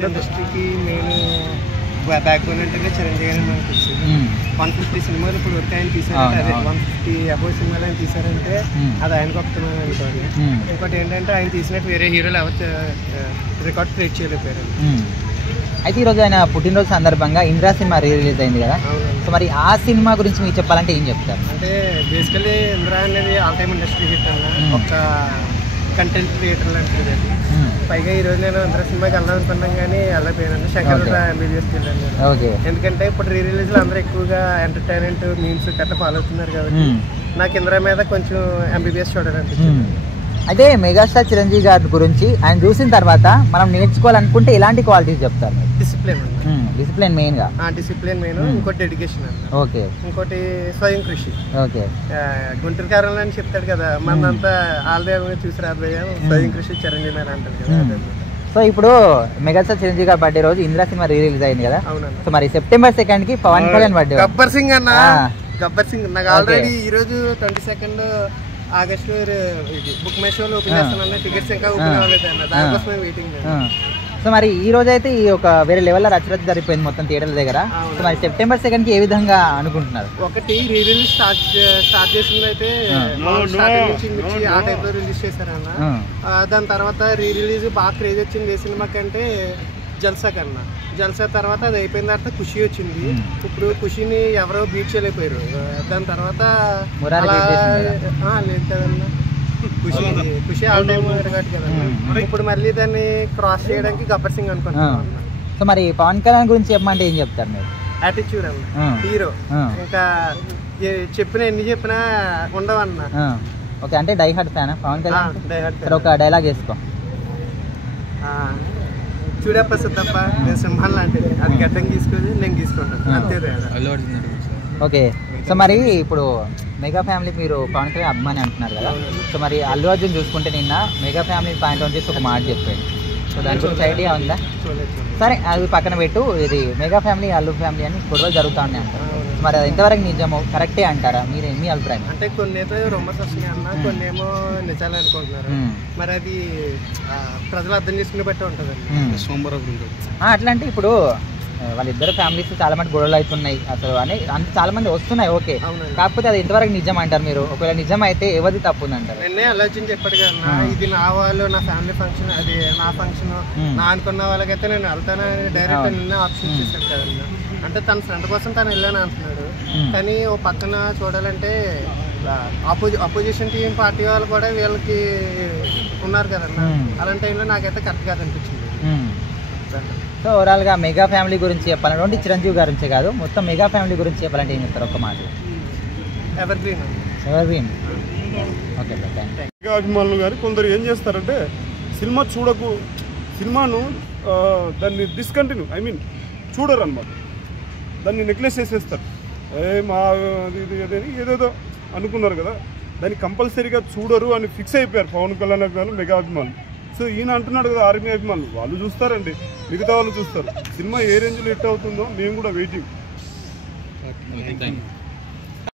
ఇండస్ట్రీకి నేను back bone అంటే చిరంజీవి గారు మనకు వచ్చింది 150 సినిమాలు ఇప్పుడు వరకు ఆయన తీసారంటే అదే 150 అబోవ్ సినిమాలు ఆయన తీసారంటే అది ఆయన గొప్పతనం అనుకోవాలి. ఇంకోటి ఏంటంటే ఆయన తీసినట్టు వేరే హీరోలు ఎవరు రికార్డ్ క్రియేట్ చేయలేకపోయారు. అయితే ఈరోజు ఆయన పుట్టినరోజు సందర్భంగా ఇంద్రా సినిమా రిలీజ్ అయింది కదా, సో మరి ఆ సినిమా గురించి మీకు చెప్పాలంటే ఏం చెప్తారు? అంటే బేసికల్లీ ఇంద్రా అనేది ఆల్ టైమ్ ఇండస్ట్రీ హిట్ అన్న ఒక కంటెంట్ క్రియేటర్ లాంటిది అది. పైగా ఈ రోజు నేను ఇంద్రా సినిమాకి వెళ్దాం అనుకున్నాం కానీ వెళ్ళకపోయాను. శంకర్ ఎంబీబీఎస్కి వెళ్ళాను. ఎందుకంటే ఇప్పుడు రీ రిలీజ్లో అందరూ ఎక్కువగా ఎంటర్టైన్మెంట్ మీమ్స్ గట్రా ఫాలో అవుతున్నారు కాబట్టి నాకు ఇంద్రా మీద కొంచెం ఎంబీబీఎస్ చూడాలనిపించింది. అయితే మెగాస్టార్ చిరంజీవి గారి గురించి ఆయన చూసిన తర్వాత మనం నేర్చుకోవాలనుకుంటే ఎలాంటి క్వాలిటీస్ చెప్తారు? డిసిప్లిన్ డిసిప్లిన్ మెయిన్ గా, డిసిప్లిన్ మెయిన్. ఇంకోటి డెడికేషన్ అన్న. ఓకే. ఇంకోటి స్వయం కృషి. ఓకే. గుంటూరు కారంలో అని చెప్తాడు కదా, మనంతా ఆల్దేవంగా చూసి రాబోయాం స్వయం కృషి చిరంజీవి అని అంటారు కదా. సో ఇప్పుడు మెగాస్టార్ చిరంజీవి గారి బర్త్డే రోజు ఇంద్రా సినిమా రిలీజ్ అయింది కదా. అవునండి. సో మరి సెప్టెంబర్ 2 కి పవన్ కళ్యాణ్ బర్త్డే. గబ్బర్ సింగ్ అన్న, గబ్బర్ సింగ్ నాకు ఆల్రెడీ ఈ రోజు 22 ఆగస్టు బుక్ మై షోలో ఓపెన్ చేస్తానన్న. టికెట్స్ ఇంకా ఓపెన్ అవ్వలేదు అన్న, దానికోసమే వెయిటింగ్. సో మరి ఈ రోజు అయితే ఈ ఒక వేరే లెవెల్లో రచ్చరచ్చ జరిగిపోయింది మొత్తం థియేటర్ల దగ్గర. సో మరి సెప్టెంబర్ 2 కి ఏ విధంగా అనుకుంటున్నారు? ఒకటి రీ రిలీజ్ స్టార్ట్ చేసింది అయితే ఆ టైప్ లో రిలీజ్ చేశారన్న. దాని తర్వాత రీ రిలీజ్ బాగా క్రేజ్ వచ్చింది ఏ సినిమా కంటే జల్సా కన్నా. జల్సా తర్వాత అది అయిపోయిన తర్వాత ఖుషి వచ్చింది. ఇప్పుడు ఖుషిని ఎవరో బీట్ చేయలేకపోయారు. దాని తర్వాత లేదు కదన్నా, ఖుషి ఆల్ టైమ్ రికార్డ్ కదన్నా. ఇప్పుడు మళ్ళీ దాన్ని క్రాస్ చేయడానికి గబ్బర్ సింగ్ అనుకుంటున్నాం. సో మరి పవన్ కళ్యాణ్ గురించి చెప్పమంటే ఏం చెప్తారు మీరు? యాటిట్యూడ్ అన్న, హీరో. ఇంకా ఎన్ని చెప్పినా ఉండవన్నా. ఓకే. అంటే డై హార్ట్ ఫ్యానా పవన్ కళ్యాణ్? Die hard. ఒక డైలాగ్ వేసుకో. చూడప్ప సుద్దప్ప నేను సింహాన్ లాంటిది, అది గడ్డం తీసుకొని నేను తీసుకుంటాను అంతే. ఓకే. సో మరి ఇప్పుడు మెగా ఫ్యామిలీ మీరు పవన్ కళ్యాణ్ అభిమాని అంటున్నారు కదా, సో మరి అల్లు అర్జున్ చూసుకుంటే నిన్న మెగా ఫ్యామిలీ పాయింట్ ఆఫ్ చేసి ఒక మాట చెప్పాడు. సో దాని గురించి ఐడియా ఉందా? సరే అది పక్కన పెట్టు. ఇది మెగా ఫ్యామిలీ అల్లు ఫ్యామిలీ అని గొడవలు జరుగుతూ ఉన్నాయి అంటారు. మరి అది ఎంతవరకు నిజమో కరెక్టే అంటారా? మీ అభిప్రాయం? అంటే కొన్ని అయితే రొమ్మస్ వస్తున్నాయి అన్న, కొన్ని ఏమో నిజాలు అనుకుంటున్నారు. మరి అది ప్రజలు అర్థం చేసుకునే బట్టి ఉంటుంది. సోమవారం అట్లా అంటే ఇప్పుడు వాళ్ళిద్దరు ఫ్యామిలీస్ చాలా మంది గొడవలు అవుతున్నాయి అసలు అని అంటే చాలా మంది వస్తున్నాయి. ఓకే. కాకపోతే అది ఎంతవరకు నిజం అంటారు మీరు? ఒకవేళ నిజం అయితే ఎవరిది తప్పు ఉందంటారు? నిన్నే ఆలోచన చెప్పాడు కదా, ఇది నా వాళ్ళు, నా ఫ్యామిలీ ఫంక్షన్, అది నా ఫంక్షన్, నా అనుకున్న వాళ్ళకైతే నేను వెళ్తానని డైరెక్ట్ నిన్నే ఆప్షన్ చేశాను కదన్నా. అంటే తన ఫ్రెండ్ కోసం తను వెళ్ళాను అంటున్నాడు. కానీ ఓ పక్కన చూడాలంటే అపోజిషన్ టీం పార్టీ వాళ్ళు కూడా వీళ్ళకి ఉన్నారు కదన్నా. అలాంటి టైంలో నాకైతే కరెక్ట్ కాదు అనిపించింది. సో ఓవరాల్గా మెగా ఫ్యామిలీ గురించి చెప్పాలంటే చిరంజీవి గురించే కాదు, మొత్తం మెగా ఫ్యామిలీ గురించి చెప్పాలంటే ఏం చెప్తారు? ఒక మాట. ఎవర్గ్రీన్. ఓకే. మెగా అభిమానులు గారు కొందరు ఏం చేస్తారంటే సినిమా చూడకు, సినిమాను దాన్ని డిస్కంటిన్యూ చూడరు అనమాట. దాన్ని నెగ్లెక్ట్ చేసేస్తారు. మా ఇది ఏదేదో అనుకున్నారు కదా, దాన్ని కంపల్సరీగా చూడరు అని ఫిక్స్ అయిపోయారు పవన్ కళ్యాణ్ అభిమానులు, మెగా అభిమానులు. సో ఈయన అంటున్నాడు కదా ఆర్మీ అభిమానులు, వాళ్ళు చూస్తారండి, మిగతా వాళ్ళు చూస్తారు. సినిమా ఏ రేంజ్లో హిట్ అవుతుందో మేము కూడా వెయిటింగ్.